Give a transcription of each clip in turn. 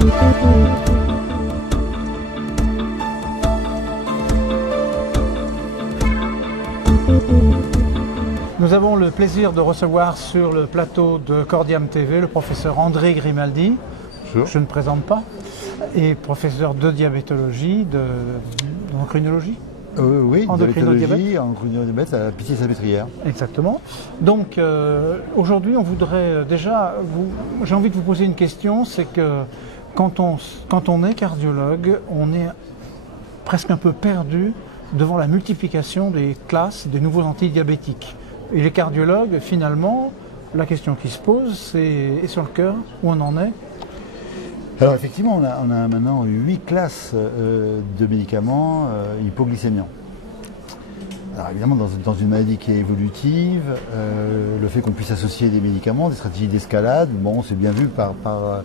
Nous avons le plaisir de recevoir sur le plateau de Cordiam TV le professeur André Grimaldi. Bonjour. Je ne présente pas, et professeur de diabétologie, d'endocrinologie. Oui, Endocrinodiabète. endocrinodiabète à Pitié-Salpêtrière. Exactement. Donc aujourd'hui, on voudrait déjà, j'ai envie de vous poser une question, c'est que quand on est cardiologue, on est presque un peu perdu devant la multiplication des classes des nouveaux antidiabétiques. Et les cardiologues, finalement, la question qui se pose, c'est sur le cœur, où on en est? Alors effectivement, on a maintenant 8 classes de médicaments hypoglycémiants. Alors évidemment, dans une maladie qui est évolutive, le fait qu'on puisse associer des médicaments, des stratégies d'escalade, bon, c'est bien vu par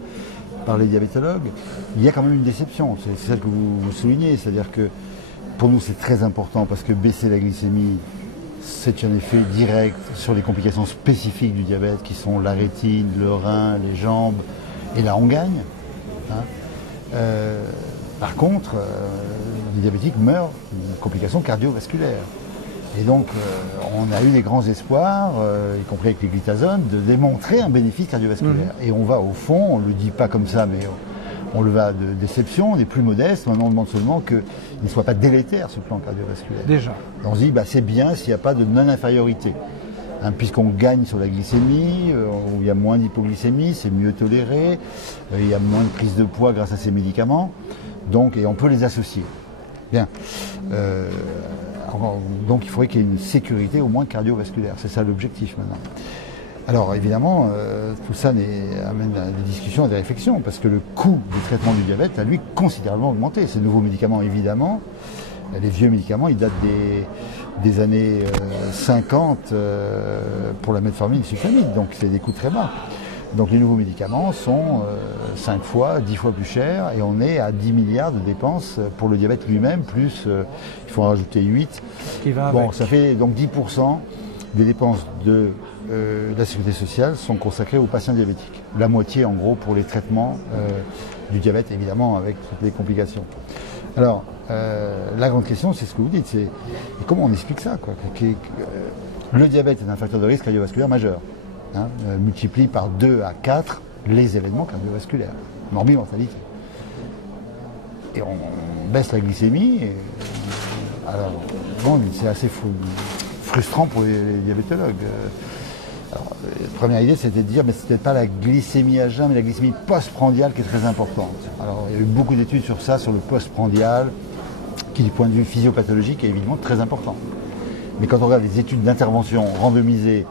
les diabétologues. Il y a quand même une déception, c'est celle que vous soulignez, c'est-à-dire que pour nous c'est très important parce que baisser la glycémie, c'est un effet direct sur les complications spécifiques du diabète qui sont la rétine, le rein, les jambes, et là on gagne. Hein. Par contre, les diabétiques meurent d'une complication cardiovasculaire. Et donc, on a eu des grands espoirs, y compris avec les glitazones, de démontrer un bénéfice cardiovasculaire. Et on va au fond, on ne le dit pas comme ça, mais on le va de déception, on est plus modeste. Maintenant, on demande seulement qu'il ne soit pas délétère sur le plan cardiovasculaire. Déjà. Et on se dit, bah, c'est bien s'il n'y a pas de non-infériorité. Hein, puisqu'on gagne sur la glycémie, où il y a moins d'hypoglycémie, c'est mieux toléré, il y a moins de prise de poids grâce à ces médicaments, donc, et on peut les associer. Bien. Donc il faudrait qu'il y ait une sécurité au moins cardiovasculaire, c'est ça l'objectif maintenant. Alors évidemment, tout ça amène à des discussions, à des réflexions, parce que le coût du traitement du diabète a lui considérablement augmenté. Ces nouveaux médicaments, évidemment, les vieux médicaments, ils datent des années 50 pour la metformine et le sulfamide, donc c'est des coûts très bas. Donc les nouveaux médicaments sont 5 fois, 10 fois plus chers, et on est à 10 milliards de dépenses pour le diabète lui-même, plus il faut en rajouter 8. Bon, ça fait donc 10% des dépenses de la sécurité sociale sont consacrées aux patients diabétiques. La moitié en gros pour les traitements du diabète, évidemment avec toutes les complications. Alors, la grande question, c'est ce que vous dites, c'est comment on explique ça, quoi, le diabète est un facteur de risque cardiovasculaire majeur. Hein, multiplie par 2 à 4 les événements cardiovasculaires, morbi-mortalité. Et on baisse la glycémie, alors bon, c'est assez frustrant pour les diabétologues. Alors, la première idée, c'était de dire, mais c'est peut-être pas la glycémie à jeun, mais la glycémie postprandiale qui est très importante. Alors, il y a eu beaucoup d'études sur ça, sur le postprandial, qui du point de vue physiopathologique est évidemment très important. Mais quand on regarde les études d'intervention randomisées,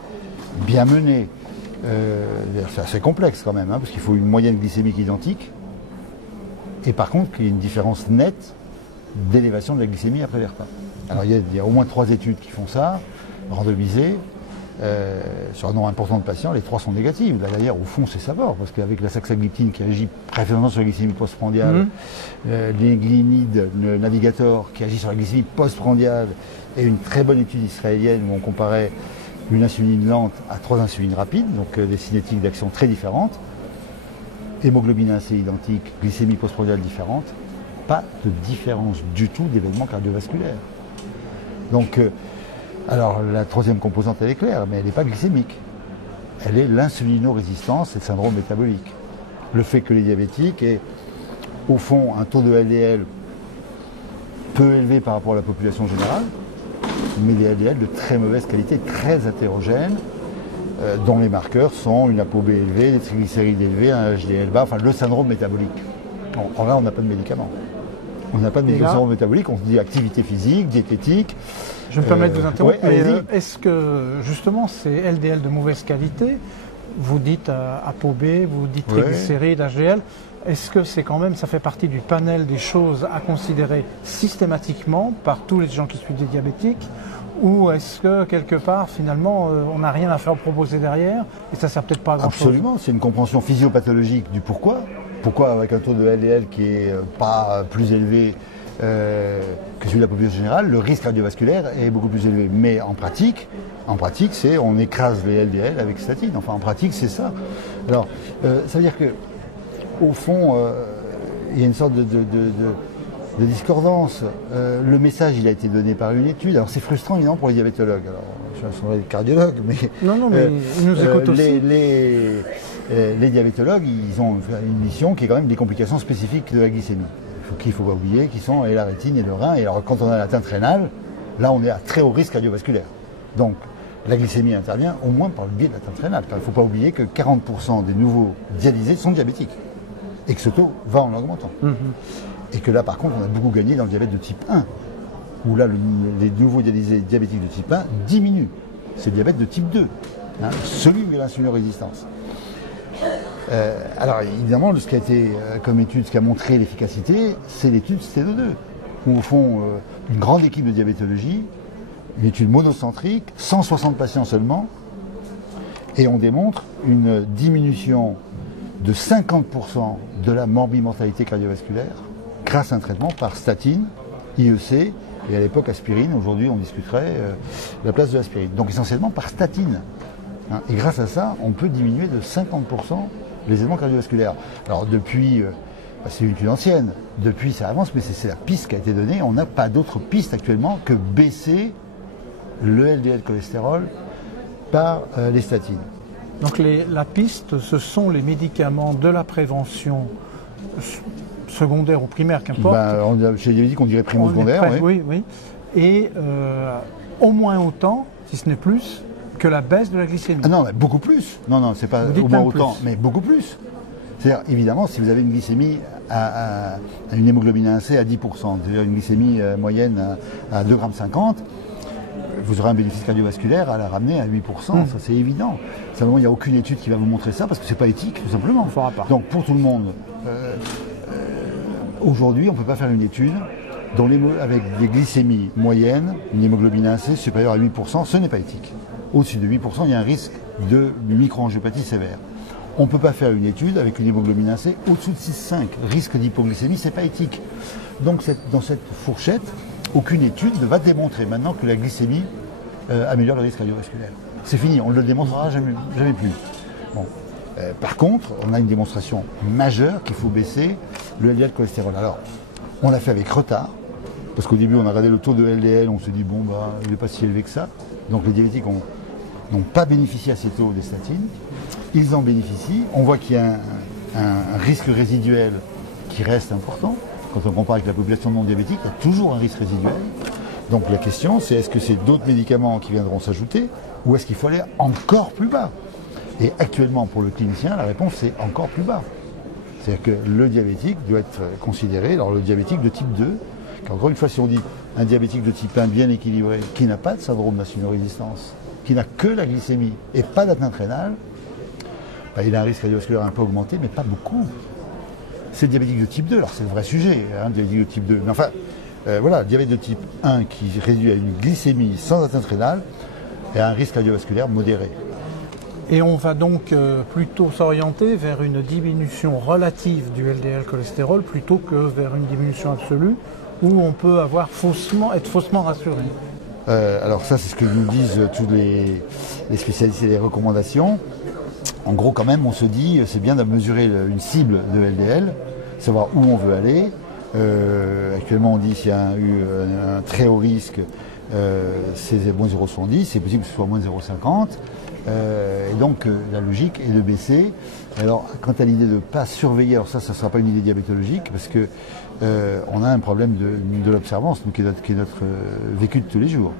bien menées, c'est assez complexe quand même, hein, parce qu'il faut une moyenne glycémique identique, et par contre, il y a une différence nette d'élévation de la glycémie après les repas. Alors il y a au moins 3 études qui font ça, randomisées, sur un nombre important de patients, les 3 sont négatives. Là d'ailleurs, au fond, c'est savoir, parce qu'avec la saxagliptine qui agit préférentiellement sur la glycémie postprandiale, l'églinide, le Navigator qui agit sur la glycémie postprandiale, et une très bonne étude israélienne où on comparait une insuline lente à 3 insulines rapides, donc des cinétiques d'action très différentes, hémoglobine A1C identique, glycémie postprandiale différente, pas de différence du tout d'événements cardiovasculaires. Donc, alors la 3e composante, elle est claire, mais elle n'est pas glycémique. Elle est l'insulinorésistance et le syndrome métabolique. Le fait que les diabétiques aient, au fond, un taux de LDL peu élevé par rapport à la population générale, mais des LDL de très mauvaise qualité, très hétérogènes, dont les marqueurs sont une ApoB élevée, des triglycérides élevés, un HDL bas, enfin le syndrome métabolique. Bon, là, on n'a pas de médicaments. On n'a pas de médicaments métaboliques, on se dit activité physique, diététique. Je me permets de vous interrompre, ouais, mais est-ce que justement ces LDL de mauvaise qualité, vous dites ApoB, vous dites triglycérides, HDL, est-ce que c'est quand même, ça fait partie du panel des choses à considérer systématiquement par tous les gens qui suivent des diabétiques, ou est-ce que quelque part finalement on n'a rien à faire proposer derrière et ça ne sert peut-être pas à grand-chose? Absolument, c'est une compréhension physiopathologique du pourquoi. Pourquoi avec un taux de LDL qui est pas plus élevé que celui de la population générale, le risque cardiovasculaire est beaucoup plus élevé. Mais en pratique, c'est on écrase les LDL avec statine. Enfin, en pratique, c'est ça. Alors, ça veut dire que au fond, il y a une sorte de discordance. Le message, il a été donné par une étude. Alors c'est frustrant, évidemment, pour les diabétologues. Alors, je suis un cardiologue, mais... Non, mais ils nous écoutent aussi. Les diabétologues, ils ont une mission qui est quand même des complications spécifiques de la glycémie. Il ne faut pas oublier qu'ils sont et la rétine et le rein. Et alors quand on a l'atteinte rénale, là on est à très haut risque cardiovasculaire. Donc la glycémie intervient au moins par le biais de l'atteinte rénale. Il ne faut pas oublier que 40% des nouveaux dialysés sont diabétiques. Et que ce taux va en augmentant. Et que là par contre on a beaucoup gagné dans le diabète de type 1. Où là les nouveaux dialysés diabétiques de type 1 diminuent. C'est le diabète de type 2. Celui de l'insulinorésistance. Alors évidemment, ce qui a été comme étude, ce qui a montré l'efficacité, c'est l'étude STENO2, où au fond, une grande équipe de diabétologie, une étude monocentrique, 160 patients seulement, et on démontre une diminution de 50% de la morbimortalité cardiovasculaire grâce à un traitement par statine, IEC, et à l'époque aspirine. Aujourd'hui, on discuterait la place de l'aspirine. Donc essentiellement par statine. Et grâce à ça, on peut diminuer de 50% les événements cardiovasculaires. Alors depuis, c'est une étude ancienne, depuis ça avance, mais c'est la piste qui a été donnée. On n'a pas d'autre piste actuellement que baisser le LDL cholestérol par les statines. Donc la piste, ce sont les médicaments de la prévention secondaire ou primaire, qu'importe. Chez les diabétiques, on dirait primo-secondaire. Oui. Et au moins autant, si ce n'est plus, que la baisse de la glycémie. Ah non, mais beaucoup plus. Non, c'est pas au moins autant, mais beaucoup plus. C'est-à-dire, évidemment, si vous avez une glycémie à une hémoglobine A1C à 10%, c'est-à-dire une glycémie moyenne à 2,50 g, vous aurez un bénéfice cardiovasculaire à la ramener à 8%, ça c'est évident. Simplement, il n'y a aucune étude qui va vous montrer ça parce que c'est pas éthique, tout simplement. Donc pour tout le monde, aujourd'hui, on ne peut pas faire une étude avec des glycémies moyennes, une hémoglobine A1C supérieure à 8%, ce n'est pas éthique. Au-dessus de 8%, il y a un risque de microangiopathie sévère. On ne peut pas faire une étude avec une hémoglobine A1C au-dessous de 6,5. Risque d'hypoglycémie, ce n'est pas éthique. Donc dans cette fourchette, aucune étude ne va démontrer maintenant que la glycémie améliore le risque cardiovasculaire. C'est fini, on ne le démontrera jamais plus. Bon. Par contre, on a une démonstration majeure qu'il faut baisser le LDL cholestérol. Alors, on l'a fait avec retard, parce qu'au début, on a regardé le taux de LDL, on se dit, il n'est pas si élevé que ça. Donc les diabétiques n'ont pas bénéficié assez tôt des statines. Ils en bénéficient. On voit qu'il y a un risque résiduel qui reste important. Quand on compare avec la population non diabétique, il y a toujours un risque résiduel. Donc la question, c'est est-ce que c'est d'autres médicaments qui viendront s'ajouter ou est-ce qu'il faut aller encore plus bas? Et actuellement, pour le clinicien, la réponse c'est encore plus bas. C'est-à-dire que le diabétique doit être considéré, alors le diabétique de type 2, encore une fois, si on dit un diabétique de type 1 bien équilibré, qui n'a pas de syndrome d'insulinorésistance, qui n'a que la glycémie et pas d'atteinte rénale, il a un risque cardiovasculaire un peu augmenté, mais pas beaucoup. C'est le diabétique de type 2, alors c'est le vrai sujet, le diabétique de type 2. Mais enfin, le diabète de type 1 qui réduit à une glycémie sans atteinte rénale et a un risque cardiovasculaire modéré. Et on va donc plutôt s'orienter vers une diminution relative du LDL cholestérol plutôt que vers une diminution absolue où on peut être faussement rassuré. Alors ça, c'est ce que nous disent tous les spécialistes et les recommandations. En gros, quand même, on se dit, c'est bien de mesurer une cible de LDL, savoir où on veut aller. Actuellement, on dit s'il y a eu un très haut risque, c'est moins 0,70, c'est possible que ce soit moins 0,50. Et donc, la logique est de baisser. Alors, quant à l'idée de ne pas surveiller, alors ça ne sera pas une idée diabétologique, parce que on a un problème de l'observance, qui est notre vécu de tous les jours.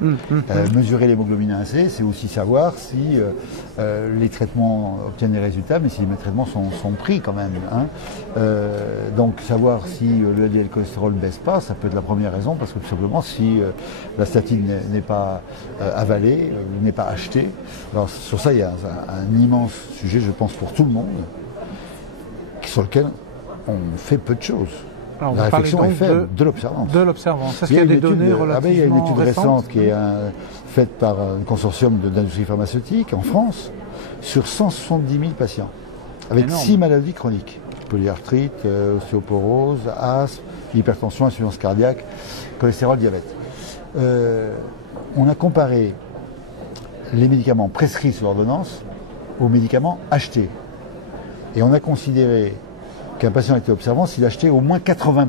Mesurer l'hémoglobine A1C, c'est aussi savoir si les traitements obtiennent des résultats, mais si les traitements sont pris quand même. Donc savoir si le LDL cholestérol ne baisse pas, ça peut être la première raison, parce que tout simplement, si la statine n'est pas avalée, n'est pas achetée. Alors sur ça, il y a un immense sujet, je pense, pour tout le monde, sur lequel on fait peu de choses. Alors, la réflexion est faite de l'observance. De l'observance. Est-ce qu'il y a des données relativement il y a une étude récentes récente qui est faite par un consortium d'industrie pharmaceutique en France sur 170 000 patients, avec 6 maladies chroniques. Polyarthrite, ostéoporose, asthme, hypertension, insuffisance cardiaque, cholestérol, diabète. On a comparé les médicaments prescrits sur ordonnance aux médicaments achetés. Et on a considéré qu'un patient était observant s'il achetait au moins 80%.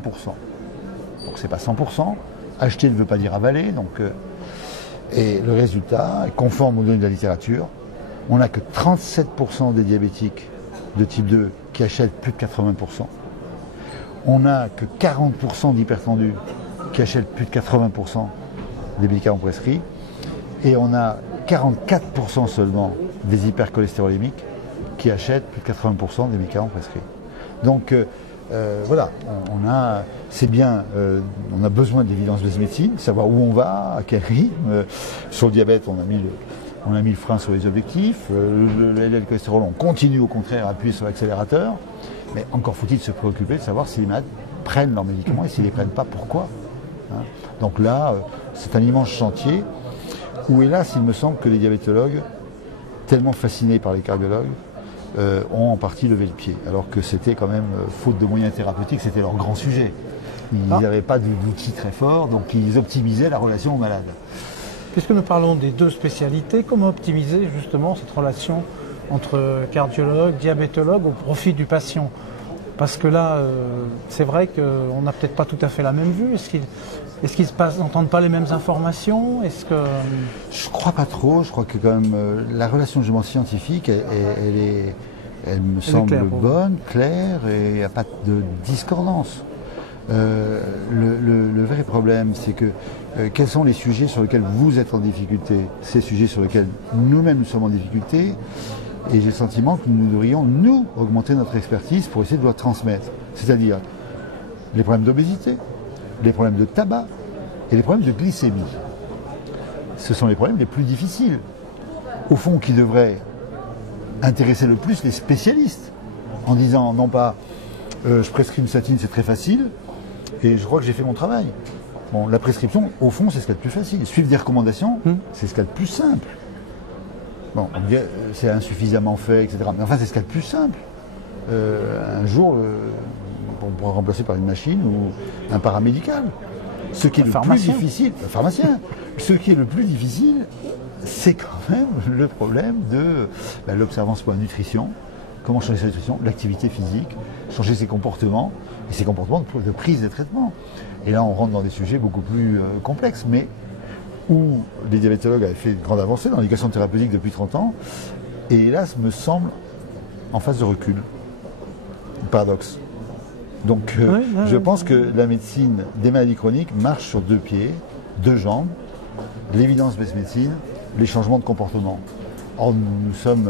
Donc c'est pas 100%. Acheter ne veut pas dire avaler. Et le résultat est conforme aux données de la littérature. On n'a que 37% des diabétiques de type 2 qui achètent plus de 80%. On n'a que 40% d'hypertendus qui achètent plus de 80% des médicaments prescrits. Et on a 44% seulement des hypercholestérolémiques qui achètent plus de 80% des médicaments prescrits. Donc voilà, c'est bien, on a besoin d'évidence-based médecine, savoir où on va, à quel rythme. Sur le diabète, on a mis le frein sur les objectifs. Le LDL cholestérol, on continue au contraire à appuyer sur l'accélérateur. Mais encore faut-il se préoccuper de savoir si les malades prennent leurs médicaments et s'ils ne les prennent pas, pourquoi. Hein. Donc là, c'est un immense chantier où, hélas, il me semble que les diabétologues, tellement fascinés par les cardiologues, ont en partie levé le pied. Alors que c'était quand même, faute de moyens thérapeutiques, c'était leur grand sujet. Ils n'avaient pas d'outils très forts, donc ils optimisaient la relation au malade. Puisque nous parlons des deux spécialités, comment optimiser justement cette relation entre cardiologue, diabétologue au profit du patient? Parce que là, c'est vrai qu'on n'a peut-être pas tout à fait la même vue. Est-ce qu'ils n'entendent pas les mêmes informations? Je crois pas trop. Je crois que quand même la relation de jugement scientifique, elle me semble bonne, claire, et il n'y a pas de discordance. Le vrai problème, c'est que quels sont les sujets sur lesquels vous êtes en difficulté? Ces sujets sur lesquels nous-mêmes nous sommes en difficulté. Et j'ai le sentiment que nous devrions, nous, augmenter notre expertise pour essayer de la transmettre. C'est-à-dire les problèmes d'obésité, les problèmes de tabac et les problèmes de glycémie. Ce sont les problèmes les plus difficiles, au fond, qui devraient intéresser le plus les spécialistes, en disant non pas je prescris une statine, c'est très facile, et je crois que j'ai fait mon travail. Bon, la prescription, au fond, c'est ce qu'il y a de plus facile. Suivre des recommandations, c'est ce qu'il y a de plus simple. Bon, c'est insuffisamment fait, etc. Mais enfin, c'est ce qu'il y a de plus simple. Un jour, on pourra remplacer par une machine ou un paramédical. Ce qui est le plus difficile, un pharmacien. Ce qui est le plus difficile, c'est quand même le problème de l'observance pour la nutrition. Comment changer sa nutrition, l'activité physique, changer ses comportements, et ses comportements de prise de traitement. Et là, on rentre dans des sujets beaucoup plus complexes, mais où les diabétologues avaient fait une grande avancée dans l'éducation thérapeutique depuis 30 ans, et hélas, me semble en phase de recul. Paradoxe. Donc, je pense que la médecine des maladies chroniques marche sur deux pieds, deux jambes, l'évidence-based médecine, les changements de comportement. Or, nous sommes,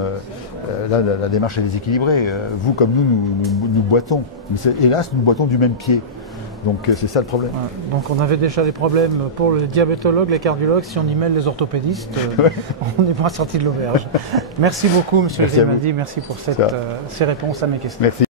là, la démarche est déséquilibrée. Vous, comme nous boitons. Mais hélas, nous boitons du même pied. Donc c'est ça le problème. Donc on avait déjà des problèmes pour le diabétologue, les cardiologues. Si on y mêle les orthopédistes, on n'est pas sorti de l'auberge. Merci beaucoup, monsieur Grimaldi. Merci pour ces réponses à mes questions. Merci.